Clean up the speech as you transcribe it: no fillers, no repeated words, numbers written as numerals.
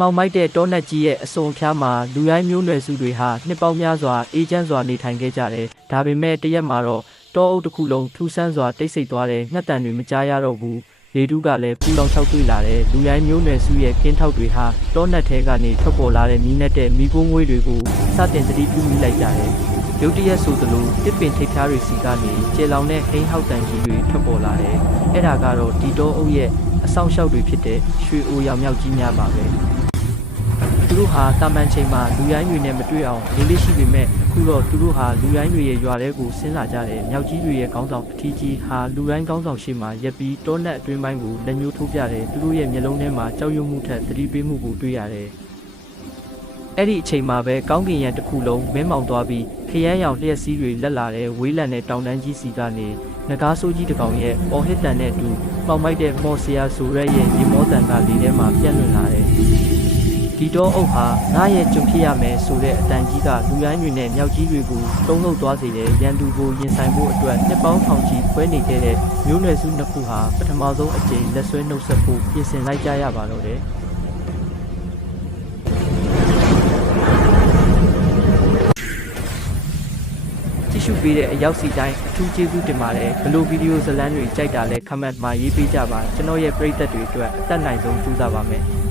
မောင်မိုက်တဲ့တောနက်ကြီးရဲ့အစုံအဖျားမှာလူရိုင်းမျိုးနွယ်စုတွေဟာနှစ်ပေါင်းများစွာအေးချမ်းစွာနေထိုင်ခဲ့ကြတယ်။ဒါပေမဲ့တရက်မှာတော့တောအုပ်တစ်ခုလုံးထူဆန်းစွာတိတ်ဆိတ်သွားတယ်။ငှက်တံတွေမကြားရတော့ဘူး။လေတူးကလည်းပူလောင်ချောက်သွေ့လာတယ်။လူရိုင်းမျိုးနွယ်စုရဲ့ကင်းထောက်တွေဟာတောနက်ထဲကနေထွက်ပေါ်လာတဲ့မီးနဲ့တဲ့မီးခိုးငွေးတွေကိုစတင်သတိပြုမိလိုက်ကြတယ်။ရုတ်တရက်ဆိုသလိုတစ်ပင်ထိပ်ဖျားတွေစီကနေကျေလောင်တဲ့ဟိန်းဟောက်တန်ကြီးတွေထွက်ပေါ်လာတယ်။အဲ့ဒါကတော့ဒီတောအုပ်ရဲ့အဆောင်ရှောက်တွေဖြစ်တဲ့ရွှေအိုရောင်မြောက်ကြီးများပါပဲ။သူတို့ဟာတာမန်ချိန်မှာလူရိုင်းတွေနဲ့မတွေ့အောင်လေးရှိပေမဲ့အခုတော့သူတို့ဟာလူရိုင်းတွေရဲ့ရွာထဲကိုဆင်းလာကြတယ်။မြောက်ကြီးတွေရဲ့ခေါင်းဆောင်အထီးကြီးဟာလူရိုင်းခေါင်းဆောင်ရှေ့မှာရက်ပြီးတောနက်အတွင်းပိုင်းကိုလက်ညှိုးထိုးပြတယ်။သူတို့ရဲ့မျက်လုံးထဲမှာကြောက်ရွံ့မှုထက်သတိပေးမှုကိုတွေ့ရတယ်။အဲ့ဒီအချိန်မှာပဲကောင်းကင်ရံတစ်ခုလုံးမင်းမောင်သွားပြီးခရမ်းရောင်လျှက်စီးတွေလက်လာတဲ့ဝေးလံတဲ့တောင်တန်းကြီးစီကနေငကားဆိုးကြီးတစ်ကောင်ရဲ့ပေါ်ဟစ်တန်နဲ့အတူပေါင်မိုက်တဲ့မော်ဆီယာဆိုရက်ရဲ့ရေမောတန်ကလေထဲမှာပြန့်လွင့်လာတယ်။ဒီတော့အုပ်ဟာငါရဲ့ကြုံဖြစ်ရမယ်ဆိုတဲ့အတန်ကြီးကလူရိုင်းတွေနဲ့မြောက်ကြီးတွေကိုတုံးလုံးသွားစေတဲ့ရန်သူကိုရင်ဆိုင်ဖို့အတွက်နှစ်ပေါင်းထောင်ချီဖွဲနေခဲ့တဲ့မျိုးနွယ်စုနှစ်ခုဟာပထမဆုံးအကြိမ်လက်ဆွဲနှုတ်ဆက်ဖို့ပြင်ဆင်လိုက်ကြရပါတော့တယ်။ကြည့်ရှုပေးတဲ့အရောက်စီတိုင်းအထူးကျေးဇူးတင်ပါတယ်ဘလို့ဗီဒီယိုဇာတ်လမ်းတွေကြိုက်တာလဲ comment မှာရေးပေးကြပါကျွန်တော်ရဲ့ပရိသတ်တွေအတွက်အသက်နိုင်ဆုံးကြိုးစားပါမယ်။